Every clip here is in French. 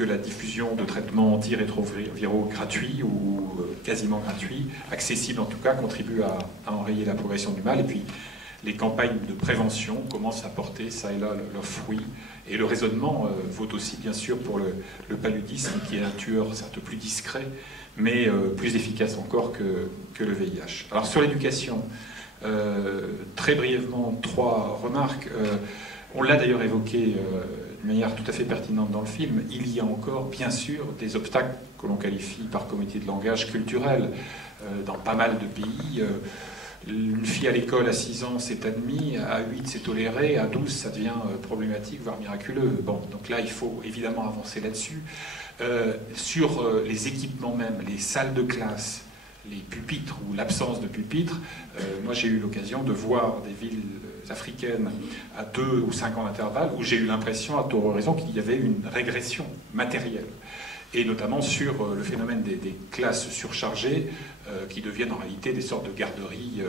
que la diffusion de traitements antirétroviraux gratuits ou quasiment gratuits, accessibles en tout cas, contribue à enrayer la progression du mal. Et puis les campagnes de prévention commencent à porter ça et là leurs fruits. Et le raisonnement vaut aussi bien sûr pour le paludisme, qui est un tueur certes plus discret, mais plus efficace encore que le VIH. Alors sur l'éducation, très brièvement, 3 remarques. On l'a d'ailleurs évoqué de manière tout à fait pertinente dans le film. Il y a encore, bien sûr, des obstacles que l'on qualifie par communauté de langage culturel dans pas mal de pays. Une fille à l'école à 6 ans, c'est admis, à 8, c'est toléré, à 12, ça devient problématique, voire miraculeux. Bon, donc là, il faut évidemment avancer là-dessus. Sur les équipements même, les salles de classe, les pupitres ou l'absence de pupitres, moi j'ai eu l'occasion de voir des villes africaines à 2 ou 5 ans d'intervalle où j'ai eu l'impression, à tort ou raison, qu'il y avait une régression matérielle. Et notamment sur le phénomène des classes surchargées qui deviennent en réalité des sortes de garderies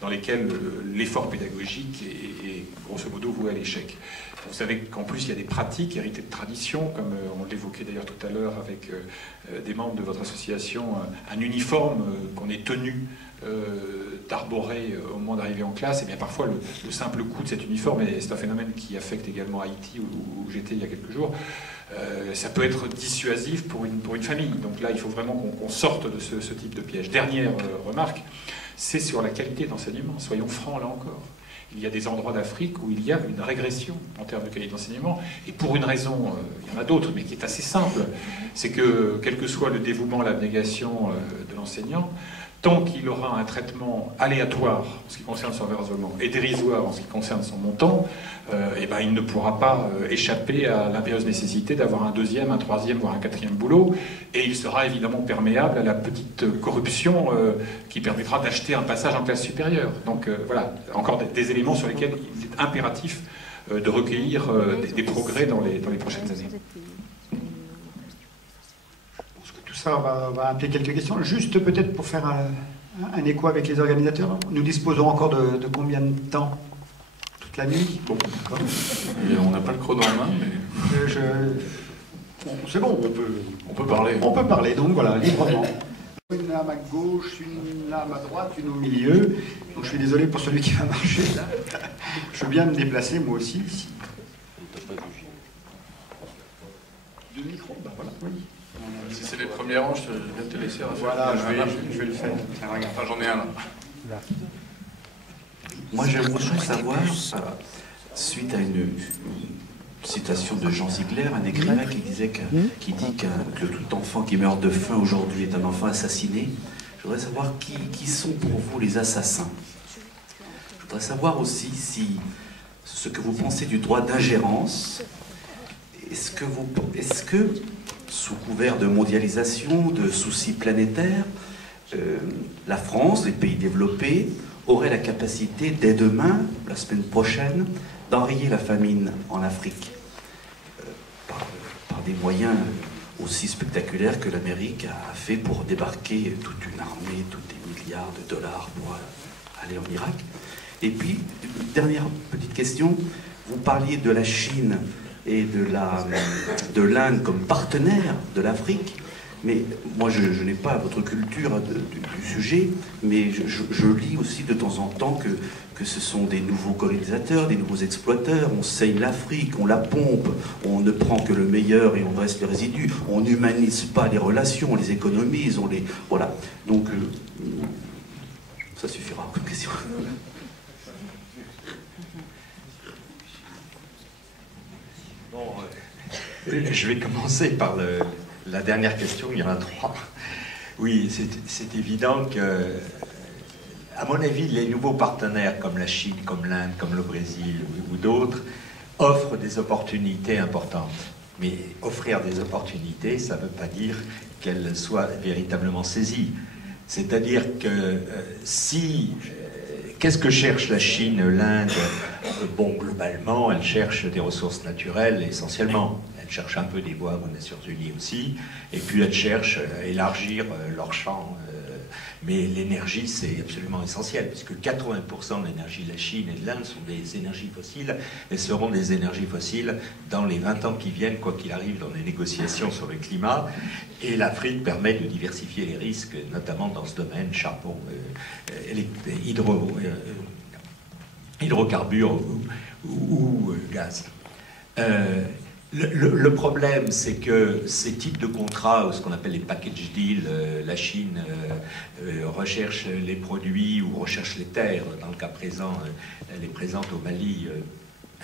dans lesquelles l'effort pédagogique est grosso modo voué à l'échec. Vous savez qu'en plus il y a des pratiques héritées de tradition, comme on l'évoquait d'ailleurs tout à l'heure avec des membres de votre association, un uniforme qu'on est tenu d'arborer au moment d'arriver en classe. Et bien parfois le simple coût de cet uniforme, et c'est un phénomène qui affecte également Haïti où j'étais il y a quelques jours, ça peut être dissuasif pour une famille. Donc là, il faut vraiment qu'on sorte de ce type de piège. Dernière remarque, c'est sur la qualité d'enseignement. Soyons francs là encore. Il y a des endroits d'Afrique où il y a une régression en termes de qualité d'enseignement, et pour une raison, il y en a d'autres, mais qui est assez simple, c'est que, quel que soit le dévouement, l'abnégation de l'enseignant, tant qu'il aura un traitement aléatoire en ce qui concerne son raisonnement et dérisoire en ce qui concerne son montant, eh ben, il ne pourra pas échapper à l'impérieuse nécessité d'avoir un 2e, un 3e, voire un 4e boulot, et il sera évidemment perméable à la petite corruption qui permettra d'acheter un passage en classe supérieure. Donc voilà, encore des éléments sur lesquels il est impératif de recueillir des progrès dans les prochaines années. Ça, on va appeler quelques questions. Juste peut-être pour faire un écho avec les organisateurs, nous disposons encore de combien de temps? Toute la nuit? Bon, d'accord. On n'a pas le chrono en main, mais... Bon, c'est bon, on peut parler. On peut parler, donc voilà, librement. Une à ma gauche, une à ma droite, une au milieu. Donc je suis désolé pour celui qui va marcher. Je veux bien me déplacer, moi aussi. Ici. Deux micros, ben voilà, oui. Si c'est les premiers rangs, je vais te laisser. Voilà, je vais le faire. Enfin, j'en ai un là. Moi, j'aimerais juste savoir, suite à une citation de Jean Ziegler, un écrivain qui dit que tout enfant qui meurt de faim aujourd'hui est un enfant assassiné. Je voudrais savoir qui sont pour vous les assassins. Je voudrais savoir aussi ce que vous pensez du droit d'ingérence. Est-ce que sous couvert de mondialisation, de soucis planétaires, la France, les pays développés, auraient la capacité, dès demain, la semaine prochaine, d'enrayer la famine en Afrique par des moyens aussi spectaculaires que l'Amérique a fait pour débarquer toute une armée, tous des milliards de dollars pour aller en Irak. Et puis, une dernière petite question, vous parliez de la Chine et de l'Inde comme partenaire de l'Afrique, mais moi je n'ai pas votre culture du sujet, mais je lis aussi de temps en temps que ce sont des nouveaux colonisateurs, des nouveaux exploiteurs, on saigne l'Afrique, on la pompe, on ne prend que le meilleur et on reste les résidus, on n'humanise pas les relations, on les économise, on les... Voilà, donc ça suffira comme question. Bon, je vais commencer par la dernière question, il y en a 3. Oui, c'est évident que, à mon avis, les nouveaux partenaires comme la Chine, comme l'Inde, comme le Brésil ou d'autres offrent des opportunités importantes. Mais offrir des opportunités, ça ne veut pas dire qu'elles soient véritablement saisies. C'est-à-dire que qu'est-ce que cherche la Chine, l'Inde? Bon, globalement, elle cherche des ressources naturelles essentiellement. Elle cherche un peu des voies aux Nations Unies aussi. Et puis elle cherche à élargir leur champ Mais l'énergie, c'est absolument essentiel, puisque 80% de l'énergie de la Chine et de l'Inde sont des énergies fossiles, et seront des énergies fossiles dans les 20 ans qui viennent, quoi qu'il arrive dans les négociations sur le climat. Et l'Afrique permet de diversifier les risques, notamment dans ce domaine, charbon, hydrocarbures ou gaz. Le problème, c'est que ces types de contrats, ou ce qu'on appelle les package deals, la Chine recherche les produits ou recherche les terres. Dans le cas présent, elle est présente au Mali,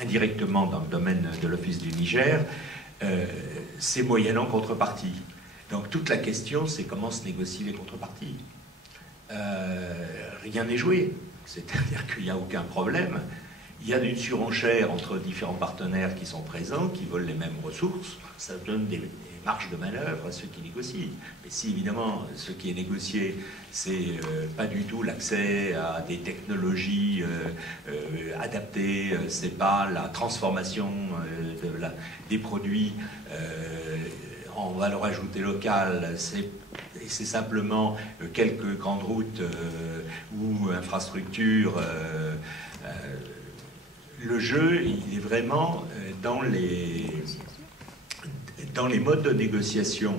indirectement dans le domaine de l'Office du Niger. C'est moyennant contrepartie. Donc toute la question, c'est comment se négocient les contreparties. Rien n'est joué. C'est-à-dire qu'il n'y a aucun problème. Il y a une surenchère entre différents partenaires qui sont présents, qui veulent les mêmes ressources. Ça donne des marges de manœuvre à ceux qui négocient. Mais si, évidemment, ce qui est négocié, c'est pas du tout l'accès à des technologies adaptées, c'est pas la transformation des produits en valeur ajoutée locale, c'est simplement quelques grandes routes ou infrastructures. Le jeu, il est vraiment dans les modes de négociation.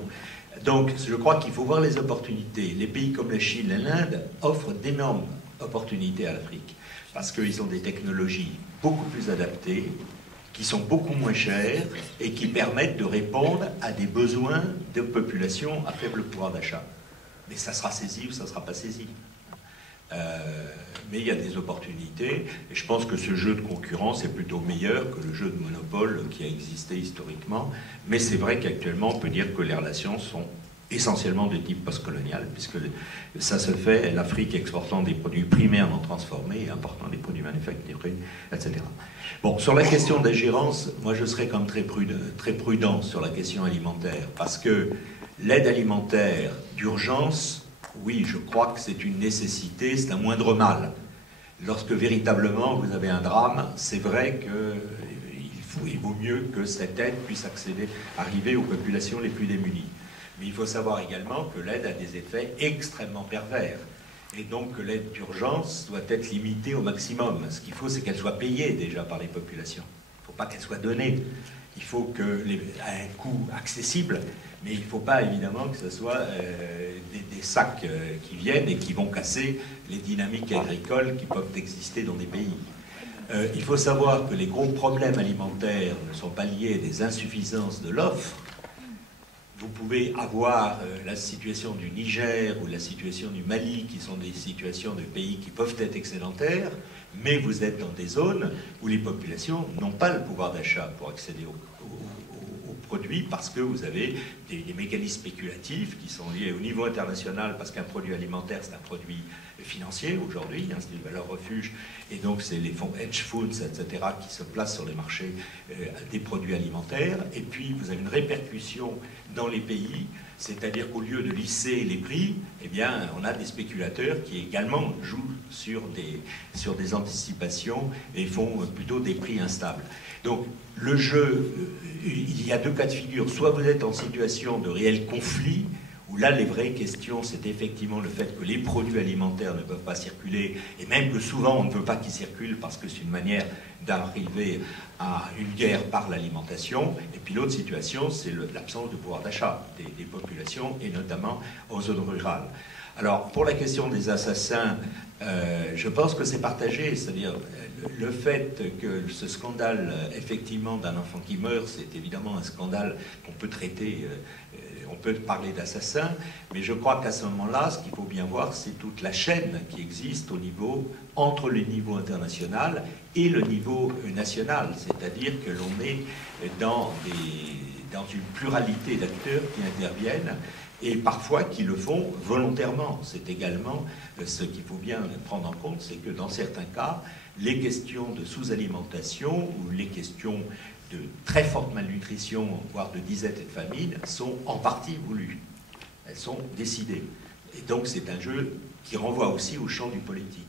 Donc, je crois qu'il faut voir les opportunités. Les pays comme la Chine et l'Inde offrent d'énormes opportunités à l'Afrique, parce qu'ils ont des technologies beaucoup plus adaptées, qui sont beaucoup moins chères et qui permettent de répondre à des besoins de populations à faible pouvoir d'achat. Mais ça sera saisi ou ça ne sera pas saisi. Mais il y a des opportunités, et je pense que ce jeu de concurrence est plutôt meilleur que le jeu de monopole qui a existé historiquement. Mais c'est vrai qu'actuellement, on peut dire que les relations sont essentiellement de type postcolonial, puisque ça se fait, l'Afrique exportant des produits primaires non transformés et important des produits manufacturés, etc. Bon, sur la question d'ingérence, moi je serais comme très prudent sur la question alimentaire, parce que l'aide alimentaire d'urgence, oui, je crois que c'est une nécessité, c'est un moindre mal. Lorsque véritablement vous avez un drame, c'est vrai qu'il vaut mieux que cette aide puisse arriver aux populations les plus démunies. Mais il faut savoir également que l'aide a des effets extrêmement pervers. Et donc que l'aide d'urgence doit être limitée au maximum. Ce qu'il faut, c'est qu'elle soit payée déjà par les populations. Il ne faut pas qu'elle soit donnée. Il faut à un coût accessible, mais il ne faut pas évidemment que ce soit des sacs qui viennent et qui vont casser les dynamiques agricoles qui peuvent exister dans des pays. Il faut savoir que les gros problèmes alimentaires ne sont pas liés à des insuffisances de l'offre. Vous pouvez avoir la situation du Niger ou la situation du Mali, qui sont des situations de pays qui peuvent être excédentaires, mais vous êtes dans des zones où les populations n'ont pas le pouvoir d'achat pour accéder aux produits, parce que vous avez des mécanismes spéculatifs qui sont liés au niveau international, parce qu'un produit alimentaire, c'est un produit financier aujourd'hui, hein, c'est une valeur refuge, et donc c'est les fonds hedge funds, etc., qui se placent sur les marchés des produits alimentaires. Et puis vous avez une répercussion dans les pays, c'est-à-dire qu'au lieu de lisser les prix, eh bien, on a des spéculateurs qui également jouent sur des anticipations et font plutôt des prix instables. Donc le jeu, il y a deux cas de figure. Soit vous êtes en situation de réel conflit, où là, les vraies questions, c'est effectivement le fait que les produits alimentaires ne peuvent pas circuler, et même que souvent, on ne veut pas qu'ils circulent parce que c'est une manière d'arriver à une guerre par l'alimentation. Et puis l'autre situation, c'est l'absence de pouvoir d'achat des populations, et notamment aux zones rurales. Alors, pour la question des assassins, je pense que c'est partagé, c'est-à-dire le fait que ce scandale, effectivement, d'un enfant qui meurt, c'est évidemment un scandale qu'on peut traiter, on peut parler d'assassin, mais je crois qu'à ce moment-là, ce qu'il faut bien voir, c'est toute la chaîne qui existe entre le niveau international et le niveau national, c'est-à-dire que l'on est dans une pluralité d'acteurs qui interviennent, et parfois qui le font volontairement. C'est également ce qu'il faut bien prendre en compte, c'est que dans certains cas, les questions de sous-alimentation ou les questions de très forte malnutrition, voire de disette et de famine, sont en partie voulues. Elles sont décidées. Et donc c'est un jeu qui renvoie aussi au champ du politique.